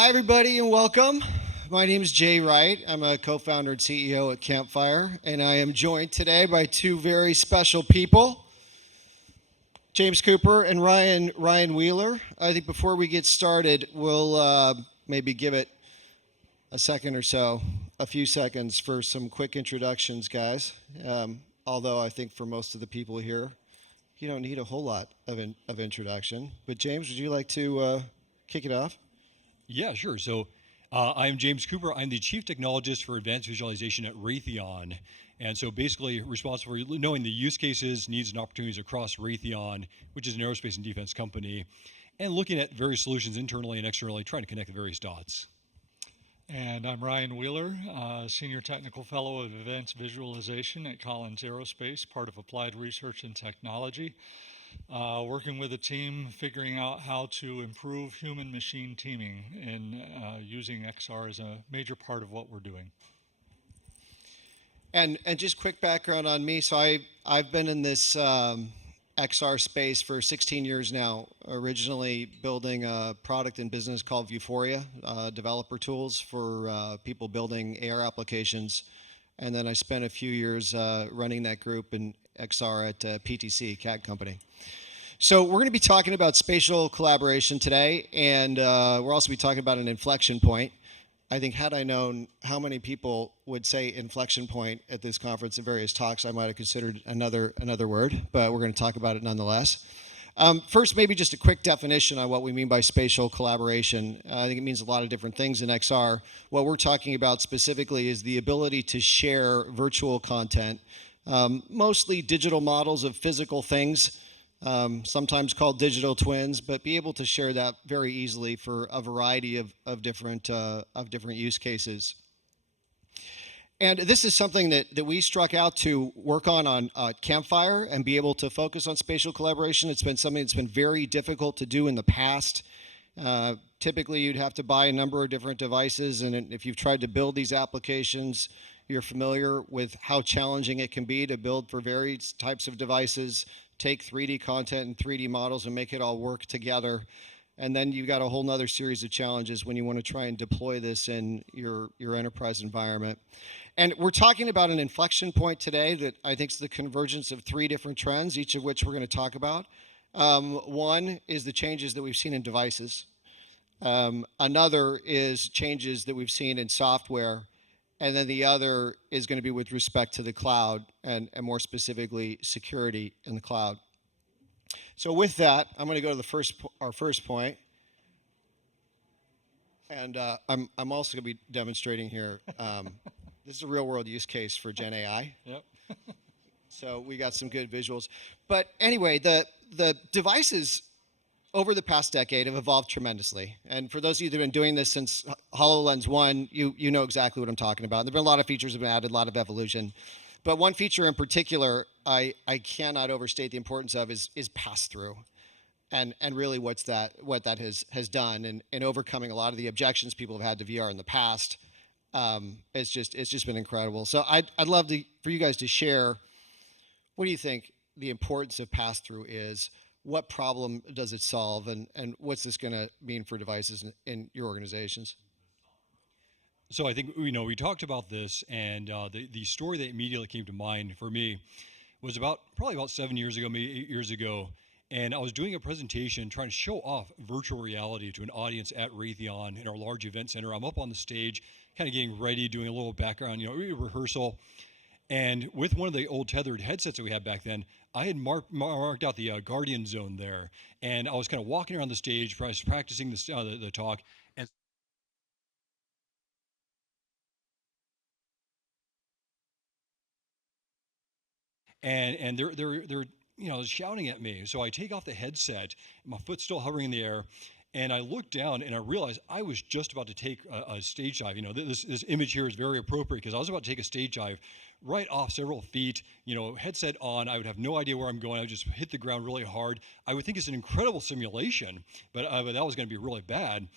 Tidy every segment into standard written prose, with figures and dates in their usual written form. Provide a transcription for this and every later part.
Hi, everybody, and welcome. My name is Jay Wright. I'm a co-founder and CEO at Campfire, and I am joined today by two very special people, James Cooper and Ryan Wheeler. I think before we get started, we'll maybe give it a second or so, a few seconds for some quick introductions, guys. Although I think for most of the people here, you don't need a whole lot of introduction. But James, would you like to kick it off? Yeah, sure. So I'm James Cooper. I'm the Chief Technologist for Advanced Visualization at Raytheon. And so basically responsible for knowing the use cases, needs, and opportunities across Raytheon, which is an aerospace and defense company, and looking at various solutions internally and externally, trying to connect the various dots. And I'm Ryan Wheeler, Senior Technical Fellow of Advanced Visualization at Collins Aerospace, part of Applied Research and Technology, working with a team figuring out how to improve human-machine teaming and using XR as a major part of what we're doing. And just quick background on me. So I've been in this XR space for 16 years now. Originally building a product and business called Vuforia, developer tools for people building AR applications. And then I spent a few years running that group in XR at PTC, CAD company. So we're going to be talking about spatial collaboration today, and we'll also be talking about an inflection point. I think had I known how many people would say inflection point at this conference in various talks, I might have considered another word, but we're going to talk about it nonetheless. First, maybe just a quick definition on what we mean by spatial collaboration. I think it means a lot of different things in XR. What we're talking about specifically is the ability to share virtual content, mostly digital models of physical things, sometimes called digital twins, but be able to share that very easily for a variety of different use cases. And this is something that we struck out to work on Campfire and be able to focus on spatial collaboration. It's been something that's been very difficult to do in the past. Typically, you'd have to buy a number of different devices, and if you've tried to build these applications, you're familiar with how challenging it can be to build for various types of devices, take 3D content and 3D models and make it all work together. And then you've got a whole nother series of challenges when you want to try and deploy this in your enterprise environment. And we're talking about an inflection point today that I think is the convergence of three different trends, each of which we're going to talk about. One is the changes that we've seen in devices. Another is changes that we've seen in software. And then the other is going to be with respect to the cloud and more specifically security in the cloud. So with that, I'm going to go to our first point. And I'm also going to be demonstrating here. This is a real world use case for Gen AI. Yep. So we got some good visuals. But anyway, the devices over the past decade have evolved tremendously. And for those of you that have been doing this since HoloLens 1, you know exactly what I'm talking about. There have been a lot of features that have been added, a lot of evolution. But one feature in particular I cannot overstate the importance of is pass-through. And really what that has done in overcoming a lot of the objections people have had to VR in the past. It's just been incredible. So I'd love for you guys to share, what do you think the importance of pass-through is? What problem does it solve, and what's this going to mean for devices in your organizations? So I think we talked about this, and the story that immediately came to mind for me was probably about 7 years ago, maybe 8 years ago, and I was doing a presentation trying to show off virtual reality to an audience at Raytheon in our large event center. I'm up on the stage, kind of getting ready, doing a little background, rehearsal. And with one of the old tethered headsets that we had back then, I had marked out the Guardian zone there, and I was kind of walking around the stage, practicing the talk, and they're shouting at me. So I take off the headset, my foot's still hovering in the air, and I look down and I realized I was just about to take a stage dive. This image here is very appropriate because I was about to take a stage dive right off several feet, headset on. I would have no idea where I'm going. I would just hit the ground really hard. I would think it's an incredible simulation, but that was going to be really bad.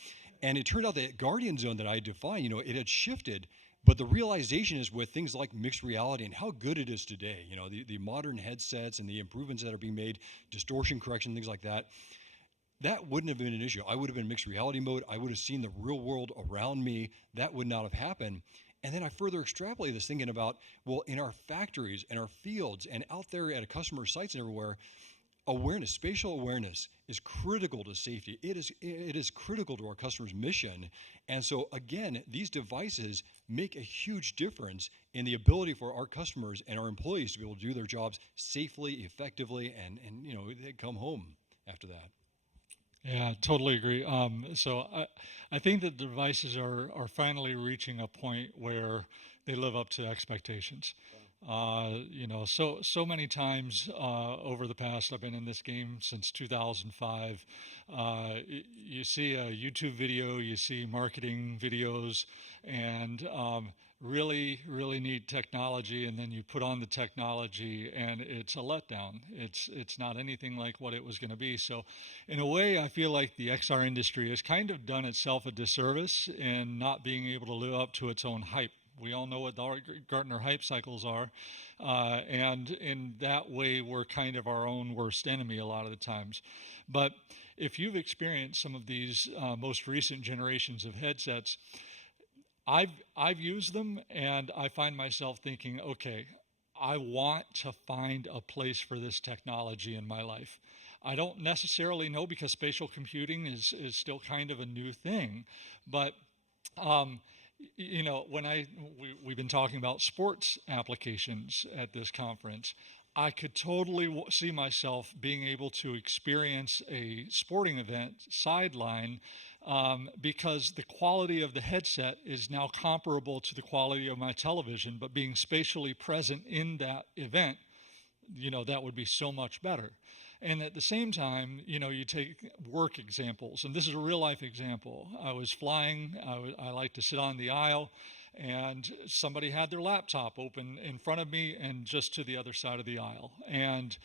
And it turned out that Guardian Zone that I had defined, it had shifted. But the realization is with things like mixed reality and how good it is today, the modern headsets and the improvements that are being made, distortion correction, things like that. that wouldn't have been an issue. I would have been mixed reality mode. I would have seen the real world around me. That would not have happened. And then I further extrapolate this thinking about, well, in our factories and our fields and out there at a customer sites and everywhere, awareness, spatial awareness is critical to safety. It is critical to our customers' mission. And so again, these devices make a huge difference in the ability for our customers and our employees to be able to do their jobs safely, effectively, and they come home after that. Yeah, totally agree. So I think that the devices are finally reaching a point where they live up to expectations. So many times over the past, I've been in this game since 2005. You see a YouTube video, you see marketing videos, and really neat technology, and then you put on the technology, and it's a letdown. It's not anything like what it was going to be. So, in a way, I feel like the XR industry has kind of done itself a disservice in not being able to live up to its own hype. We all know what the Gartner hype cycles are, and in that way, we're kind of our own worst enemy a lot of the times. But if you've experienced some of these most recent generations of headsets, I've used them, and I find myself thinking, okay, I want to find a place for this technology in my life. I don't necessarily know, because spatial computing is still kind of a new thing, but um, when we've been talking about sports applications at this conference, I could totally see myself being able to experience a sporting event sideline, because the quality of the headset is now comparable to the quality of my television, but being spatially present in that event, that would be so much better. And at the same time, you take work examples, and this is a real life example. I was flying, I like to sit on the aisle, and somebody had their laptop open in front of me and just to the other side of the aisle. And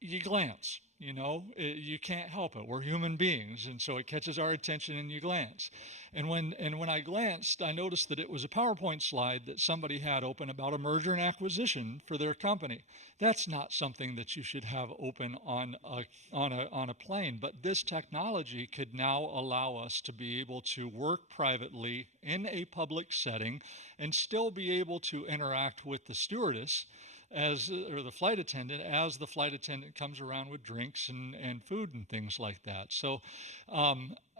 you glance, you can't help it. We're human beings, and so it catches our attention, and you glance. And when I glanced, I noticed that it was a PowerPoint slide that somebody had open about a merger and acquisition for their company. That's not something that you should have open on a plane. But this technology could now allow us to be able to work privately in a public setting and still be able to interact with the stewardess or the flight attendant, as the flight attendant comes around with drinks and food and things like that. So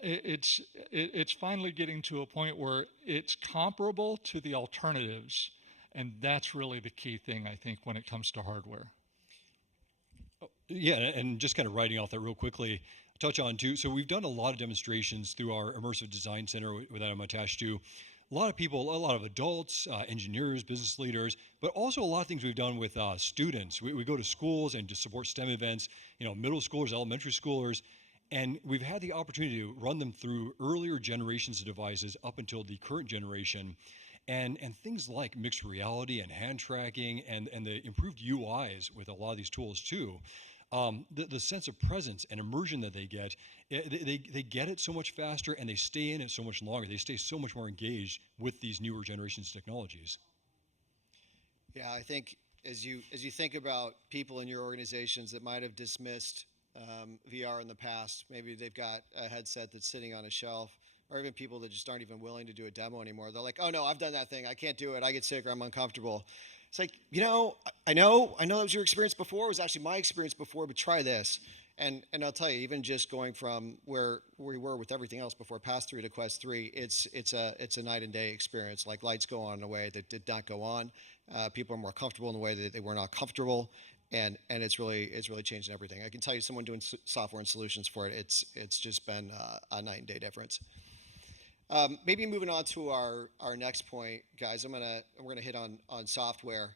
it's finally getting to a point where it's comparable to the alternatives, and that's really the key thing, I think, when it comes to hardware. Yeah, and just kind of writing off that real quickly, touch on too. So we've done a lot of demonstrations through our immersive design center that I'm attached to. A lot of people, a lot of adults, engineers, business leaders, but also a lot of things we've done with students. We go to schools and to support STEM events, middle schoolers, elementary schoolers, and we've had the opportunity to run them through earlier generations of devices up until the current generation. And things like mixed reality and hand tracking and the improved UIs with a lot of these tools too. The sense of presence and immersion that they get, they get it so much faster, and they stay in it so much longer. They stay so much more engaged with these newer generations technologies. Yeah, I think as you think about people in your organizations that might have dismissed VR in the past, maybe they've got a headset that's sitting on a shelf, or even people that just aren't even willing to do a demo anymore. They're like, "Oh no, I've done that thing. I can't do it. I get sick or I'm uncomfortable." It's like, I know that was your experience before. It was actually my experience before, but try this. And I'll tell you, even just going from where we were with everything else before Pass 3 to Quest 3, it's a night and day experience. Like, lights go on in a way that did not go on. People are more comfortable in the way that they were not comfortable, and it's really changing everything. I can tell you, someone doing software and solutions for it, it's just been a night and day difference. Maybe moving on to our next point, guys. We're gonna hit on software.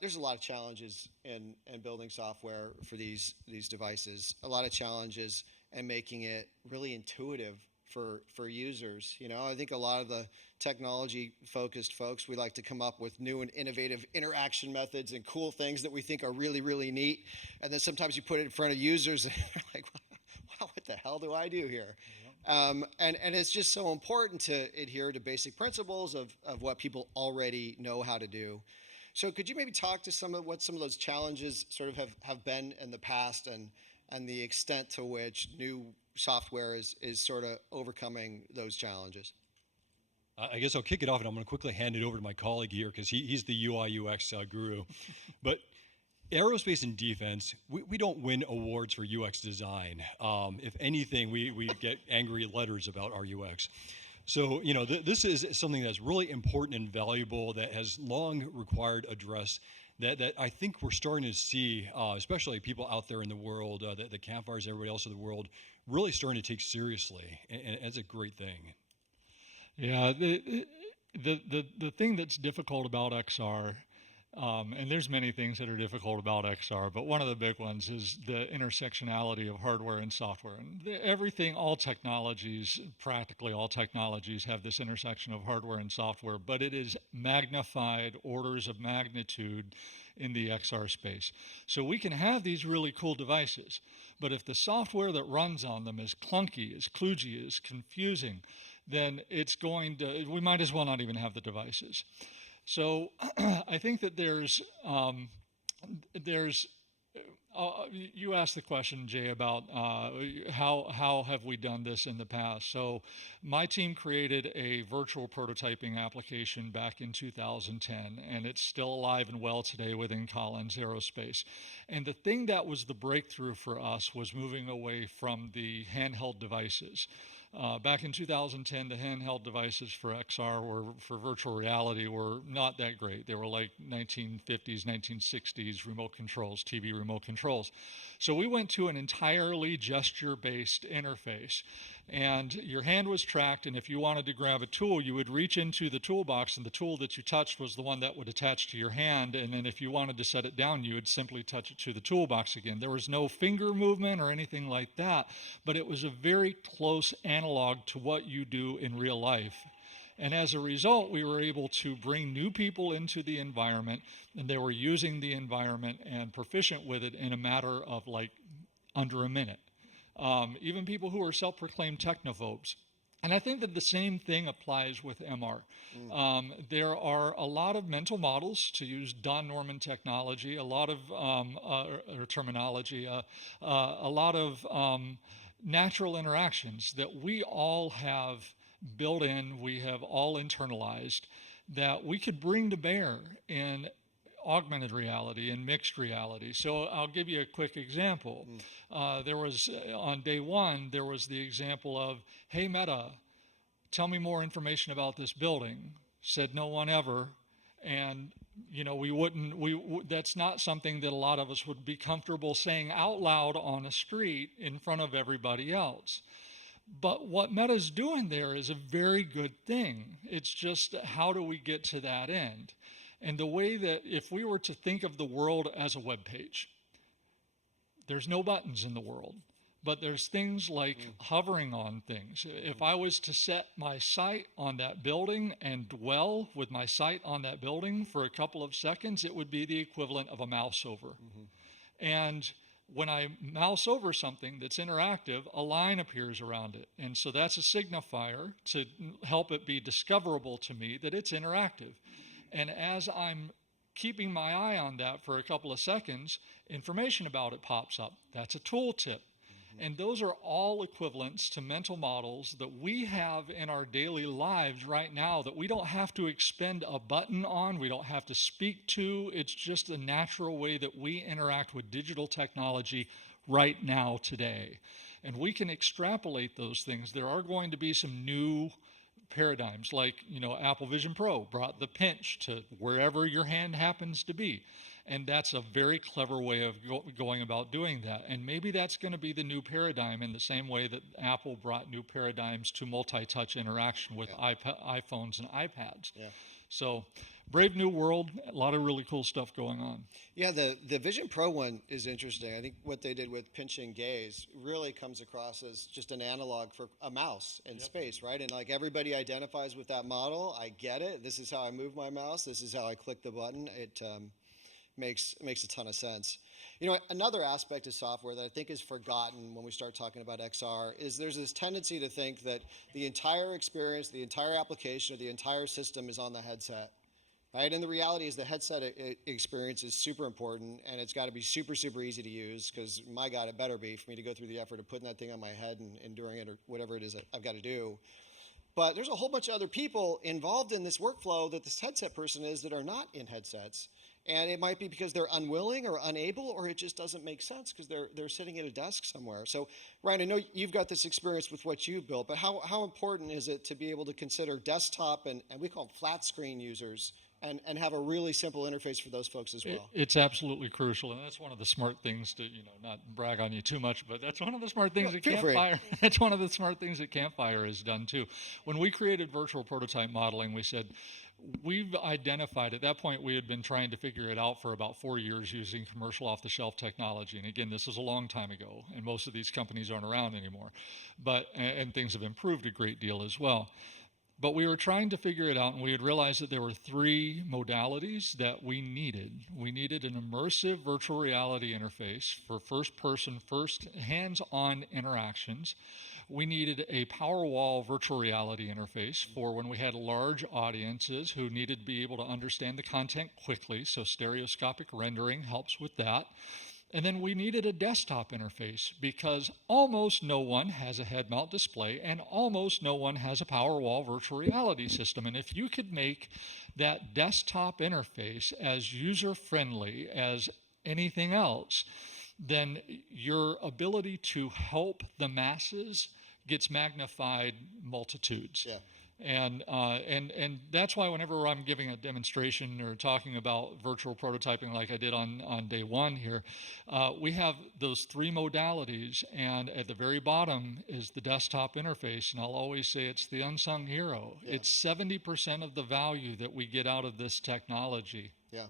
There's a lot of challenges in building software for these devices. A lot of challenges in making it really intuitive for users. I think a lot of the technology-focused folks, we like to come up with new and innovative interaction methods and cool things that we think are really, really neat. And then sometimes you put it in front of users, and they're like, "Wow, what the hell do I do here?" And it's just so important to adhere to basic principles of what people already know how to do. So could you maybe talk to what some of those challenges sort of have been in the past, and and the extent to which new software is sort of overcoming those challenges. I guess I'll kick it off, and I'm going to quickly hand it over to my colleague here because he's the UI UX guru. But aerospace and defense, we don't win awards for UX design. If anything, we get angry letters about our UX. So, this is something that's really important and valuable that has long required address that I think we're starting to see, especially people out there in the world, the Campfires, everybody else in the world, really starting to take seriously. And it's a great thing. Yeah, the thing that's difficult about XR, and there's many things that are difficult about XR, but one of the big ones is the intersectionality of hardware and software. And everything, all technologies, practically all technologies have this intersection of hardware and software, but it is magnified orders of magnitude in the XR space. So we can have these really cool devices, but if the software that runs on them is clunky, is kludgy, is confusing, then we might as well not even have the devices. So I think that you asked the question, Jay, about how have we done this in the past. So my team created a virtual prototyping application back in 2010, and it's still alive and well today within Collins Aerospace. And the thing that was the breakthrough for us was moving away from the handheld devices. Back in 2010, the handheld devices for XR for virtual reality were not that great. They were like 1950s, 1960s remote controls, TV remote controls. So we went to an entirely gesture-based interface. And your hand was tracked, and if you wanted to grab a tool, you would reach into the toolbox, and the tool that you touched was the one that would attach to your hand. And then if you wanted to set it down, you would simply touch it to the toolbox again. There was no finger movement or anything like that, but it was a very close analog to what you do in real life. And as a result, we were able to bring new people into the environment, and they were using the environment and proficient with it in a matter of like under a minute. Even people who are self-proclaimed technophobes. And I think that the same thing applies with MR. There are a lot of mental models, to use Don Norman technology, a lot of or terminology, a lot of natural interactions that we all have built in, we have all internalized, that we could bring to bear in augmented reality and mixed reality. So I'll give you a quick example. There was, on day one, there was the example of, hey Meta, tell me more information about this building. Said no one ever. And that's not something that a lot of us would be comfortable saying out loud on a street in front of everybody else. But what Meta's doing there is a very good thing. It's just how do we get to that end? And the way that if we were to think of the world as a web page, there's no buttons in the world, but there's things like hovering on things. If I was to set my sight on that building and dwell with my sight on that building for a couple of seconds, it would be the equivalent of a mouse over. And when I mouse over something that's interactive, a line appears around it. And so that's a signifier to help it be discoverable to me that it's interactive. And as I'm keeping my eye on that for a couple of seconds, information about it pops up. That's a tooltip. And those are all equivalents to mental models that we have in our daily lives right now that we don't have to expend a button on, we don't have to speak to. It's just a natural way that we interact with digital technology right now today. And we can extrapolate those things. There are going to be some new paradigms, like Apple Vision Pro brought the pinch to wherever your hand happens to be, and that's a very clever way of going about doing that. And maybe that's going to be the new paradigm, in the same way that Apple brought new paradigms to multi-touch interaction with iPhones and iPads. So brave new world, a lot of really cool stuff going on. Yeah, the Vision Pro one is interesting. I think what they did with pinch and gaze really comes across as just an analog for a mouse in space, right? And like everybody identifies with that model. I get it. This is how I move my mouse. This is how I click the button. It makes a ton of sense. Another aspect of software that I think is forgotten when we start talking about XR is there's this tendency to think that the entire experience, the entire application, or the entire system is on the headset. right? And the reality is the headset experience is super important, and it's got to be super, super easy to use because, my God, it better be for me to go through the effort of putting that thing on my head and enduring it or whatever it is that I've got to do. But there's a whole bunch of other people involved in this workflow that this headset person is that are not in headsets. And it might be because they're unwilling or unable, or it just doesn't make sense because they're sitting at a desk somewhere. So, Ryan, I know you've got this experience with what you've built, but how important is it to be able to consider desktop and we call them flat screen users and have a really simple interface for those folks as well? It's absolutely crucial, and that's one of the smart things to, not brag on you too much, but that's one of the smart things that Feel free. Campfire. That's one of the smart things that Campfire has done too. When we created virtual prototype modeling, we said we've identified at that point we had been trying to figure it out for about 4 years using commercial off-the-shelf technology. And again, this is a long time ago, and most of these companies aren't around anymore. And things have improved a great deal as well. But we were trying to figure it out, and we had realized that there were 3 modalities that we needed. We needed an immersive virtual reality interface for first-person, hands-on interactions. We needed a Powerwall virtual reality interface for when we had large audiences who needed to be able to understand the content quickly, so stereoscopic rendering helps with that. And then we needed a desktop interface because almost no one has a head mount display and almost no one has a Powerwall virtual reality system. And if you could make that desktop interface as user-friendly as anything else, then your ability to help the masses gets magnified multitudes. Yeah. And that's why whenever I'm giving a demonstration or talking about virtual prototyping like I did on day one here, we have those 3 modalities, and at the very bottom is the desktop interface, and I'll always say it's the unsung hero. Yeah. It's 70% of the value that we get out of this technology. Yeah.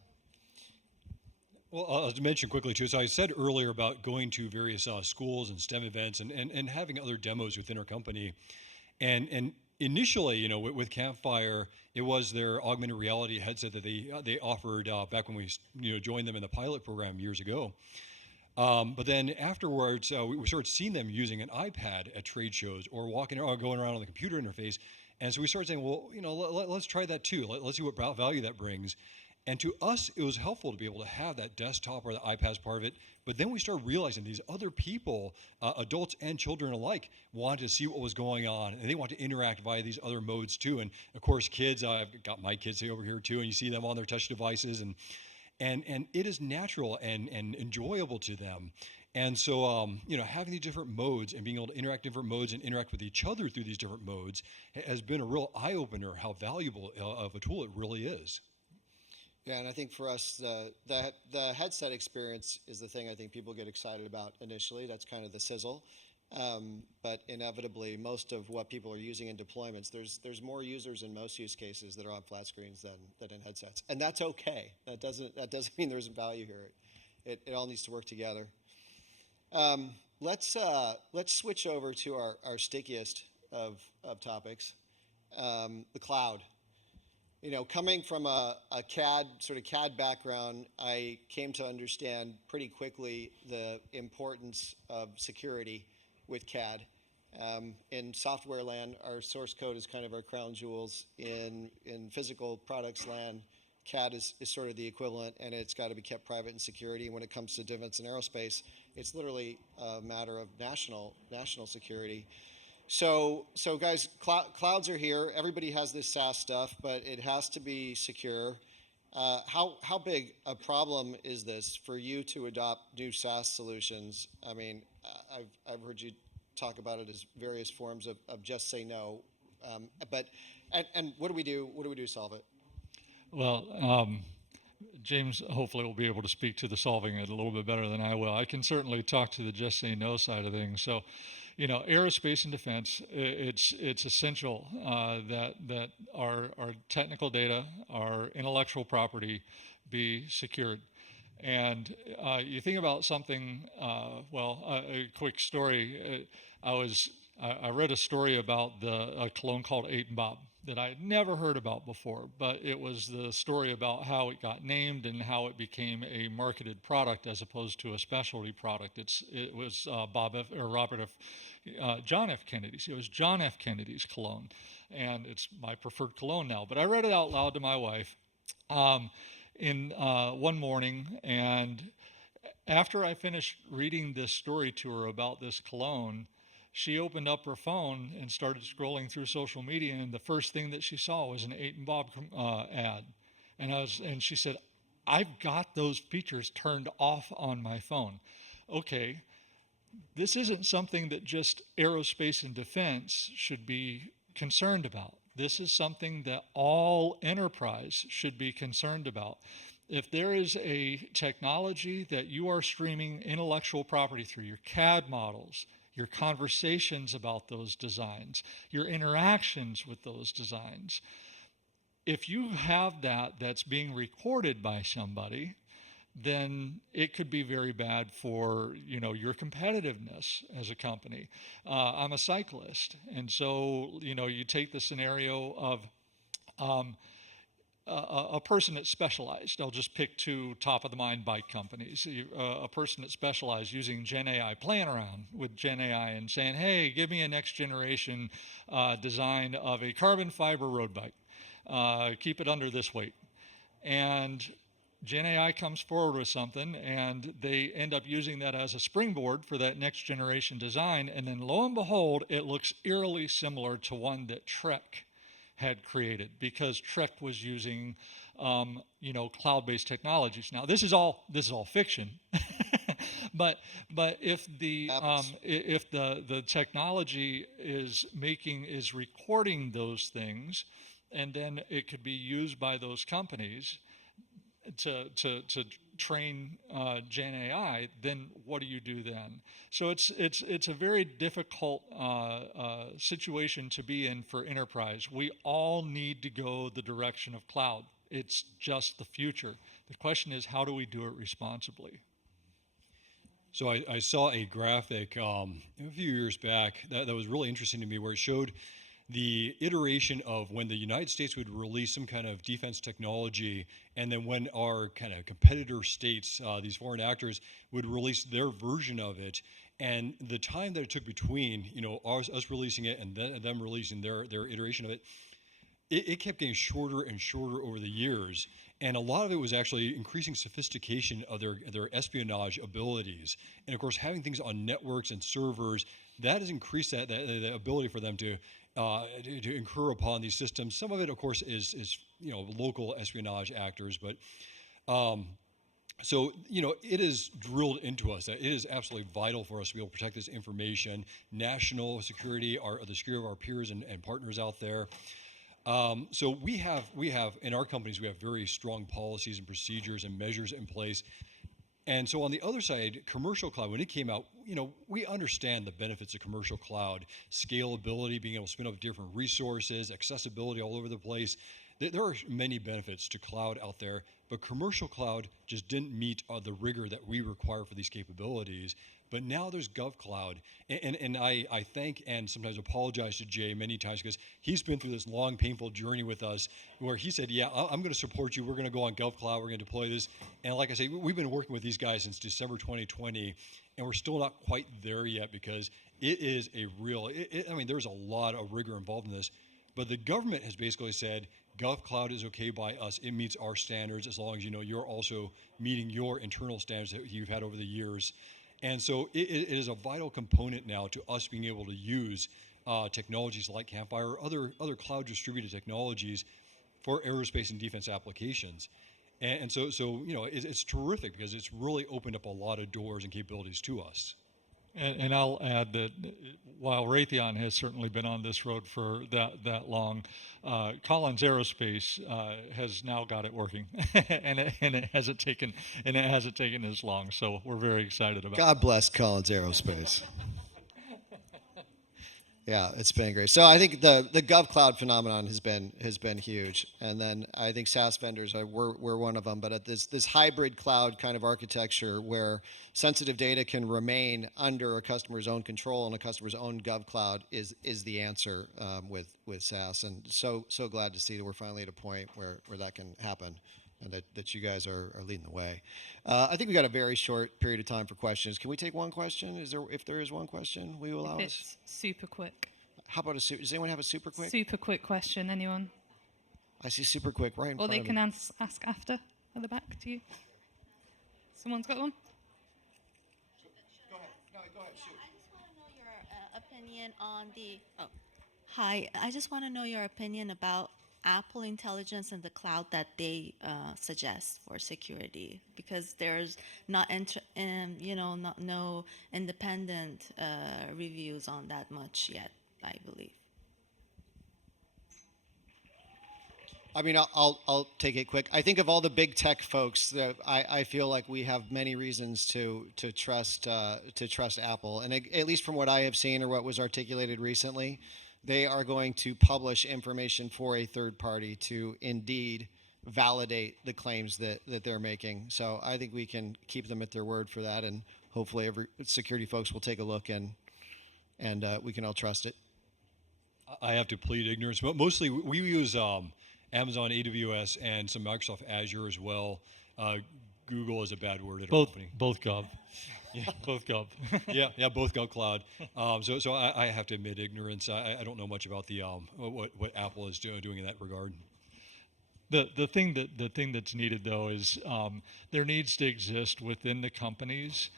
Well, I'll mention quickly too. So I said earlier about going to various schools and STEM events and having other demos within our company, and initially, with Campfire, it was their augmented reality headset that they offered back when we joined them in the pilot program years ago. But then afterwards, we started seeing them using an iPad at trade shows or walking or going around on the computer interface, and so we started saying, well, let's try that too. Let's see what value that brings. And to us, it was helpful to be able to have that desktop or the iPad's part of it. But then we started realizing these other people, adults and children alike, wanted to see what was going on, and they want to interact via these other modes too. And of course, kids, I've got my kids over here too, and you see them on their touch devices, and it is natural and enjoyable to them. And so, having these different modes and being able to interact different modes and interact with each other through these different modes has been a real eye-opener how valuable of a tool it really is. Yeah, and I think for us, the headset experience is the thing I think people get excited about initially. That's kind of the sizzle. But inevitably, most of what people are using in deployments, there's more users in most use cases that are on flat screens than in headsets, and that's okay. That doesn't mean there isn't value here. It all needs to work together. Let's switch over to our stickiest of topics, the cloud. Coming from a CAD background, I came to understand pretty quickly the importance of security with CAD. In software land, our source code is kind of our crown jewels. In physical products land, CAD is sort of the equivalent, and it's got to be kept private and security. And when it comes to defense and aerospace, it's literally a matter of national security. So guys, clouds are here. Everybody has this SaaS stuff, but it has to be secure. How big a problem is this for you to adopt new SaaS solutions? I mean, I've heard you talk about it as various forms of just say no. But what do we do? What do we do to solve it? Well, James hopefully will be able to speak to the solving it a little bit better than I will. I can certainly talk to the just say no side of things. So, aerospace and defense, it's essential that our technical data, our intellectual property, be secured. And you think about something. A quick story. I read a story about a cologne called 8 and Bob that I had never heard about before, but it was the story about how it got named and how it became a marketed product as opposed to a specialty product. It was John F. Kennedy's. It was John F. Kennedy's cologne, and it's my preferred cologne now. But I read it out loud to my wife, in one morning, and after I finished reading this story to her about this cologne, she opened up her phone and started scrolling through social media, and the first thing that she saw was an 8 and Bob ad, and she said, "I've got those features turned off on my phone." Okay, this isn't something that just aerospace and defense should be concerned about. This is something that all enterprise should be concerned about. If there is a technology that you are streaming intellectual property through, your CAD models, your conversations about those designs, your interactions with those designs, if you have that that's being recorded by somebody, then it could be very bad for your competitiveness as a company. I'm a cyclist, and so you take the scenario of um, a person that's specialized. I'll just pick two top of the mind bike companies. A person that's specialized using Gen AI, playing around with Gen AI and saying, "Hey, give me a next generation design of a carbon fiber road bike. Keep it under this weight." And Gen AI comes forward with something, and they end up using that as a springboard for that next generation design. And then lo and behold, it looks eerily similar to one that Trek had created, because Trek was using, cloud-based technologies. Now, this is all fiction, but if the technology is recording those things, and then it could be used by those companies to train Gen AI, then what do you do then? So it's a very difficult situation to be in for enterprise. We all need to go the direction of cloud. It's just the future. The question is, how do we do it responsibly? So I saw a graphic a few years back that was really interesting to me, where it showed the iteration of when the United States would release some kind of defense technology, and then when our kind of competitor states, these foreign actors, would release their version of it, and the time that it took between, us releasing it and then them releasing their iteration of it, it kept getting shorter and shorter over the years. And a lot of it was actually increasing sophistication of their espionage abilities. And of course, having things on networks and servers, that has increased that ability for them to incur upon these systems. Some of it, of course, is local espionage actors, but so it is drilled into us that it is absolutely vital for us to be able to protect this information, national security, the security of our peers and partners out there. So we have in our companies, we have very strong policies and procedures and measures in place. And so on the other side, commercial cloud, when it came out, we understand the benefits of commercial cloud: scalability, being able to spin up different resources, accessibility all over the place. There are many benefits to cloud out there, but commercial cloud just didn't meet the rigor that we require for these capabilities. But now there's GovCloud, and I thank and sometimes apologize to Jay many times, because he's been through this long, painful journey with us, where he said, "Yeah, I'm going to support you. We're going to go on GovCloud. We're going to deploy this." And like I say, we've been working with these guys since December 2020, and we're still not quite there yet, because it is a real. There's a lot of rigor involved in this, but the government has basically said GovCloud is okay by us. It meets our standards, as long as you're also meeting your internal standards that you've had over the years. And so it is a vital component now to us being able to use technologies like Campfire or other cloud distributed technologies for aerospace and defense applications. And so it's terrific, because it's really opened up a lot of doors and capabilities to us. And I'll add that while Raytheon has certainly been on this road for that long, Collins Aerospace has now got it working, and it hasn't taken as long. So we're very excited about. God bless Collins Aerospace. Yeah, it's been great. So I think the GovCloud phenomenon has been huge, and then I think SaaS vendors we're one of them. But at this hybrid cloud kind of architecture, where sensitive data can remain under a customer's own control and a customer's own GovCloud is the answer with SaaS. And so glad to see that we're finally at a point where that can happen, and that you guys are leading the way. I think we got a very short period of time for questions. Can we take one question? If there is one question, will you allow us? It's super quick. How about does anyone have a super quick? Super quick question, anyone? I see super quick right in Or front they of can me. ask after at the back to you. Someone's got one? Go ahead. No, go ahead. Shoot. I just want to know your opinion on the. Oh, hi. I just want to know your opinion about Apple Intelligence and the cloud that they suggest for security, because there's not, not no independent reviews on that much yet, I believe. I mean, I'll take it quick. I think of all the big tech folks, that I feel like we have many reasons to trust Apple, and at least from what I have seen or what was articulated recently, they are going to publish information for a third party to indeed validate the claims that they're making. So I think we can keep them at their word for that, and hopefully every security folks will take a look and we can all trust it. I have to plead ignorance. But mostly, we use Amazon AWS and some Microsoft Azure as well. Google is a bad word at our company. Both Gov. Yeah, both Gov. Yeah, both got cloud. So I have to admit ignorance. I don't know much about the what Apple is doing in that regard. The thing that's needed though is there needs to exist within the companies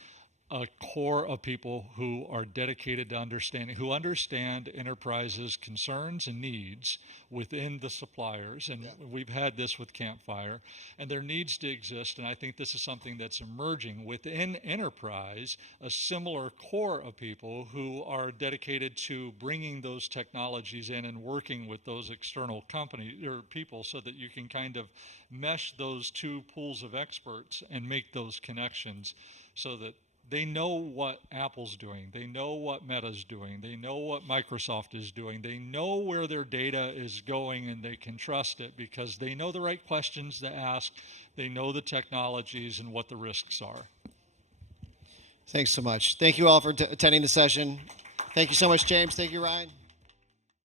a core of people who are dedicated to who understand enterprises' concerns and needs within the suppliers. And we've had this with Campfire, and there needs to exist, and I think this is something that's emerging within enterprise, a similar core of people who are dedicated to bringing those technologies in and working with those external companies or people so that you can kind of mesh those two pools of experts and make those connections so that they know what Apple's doing. They know what Meta's doing. They know what Microsoft is doing. They know where their data is going, and they can trust it because they know the right questions to ask. They know the technologies and what the risks are. Thanks so much. Thank you all for attending the session. Thank you so much, James. Thank you, Ryan.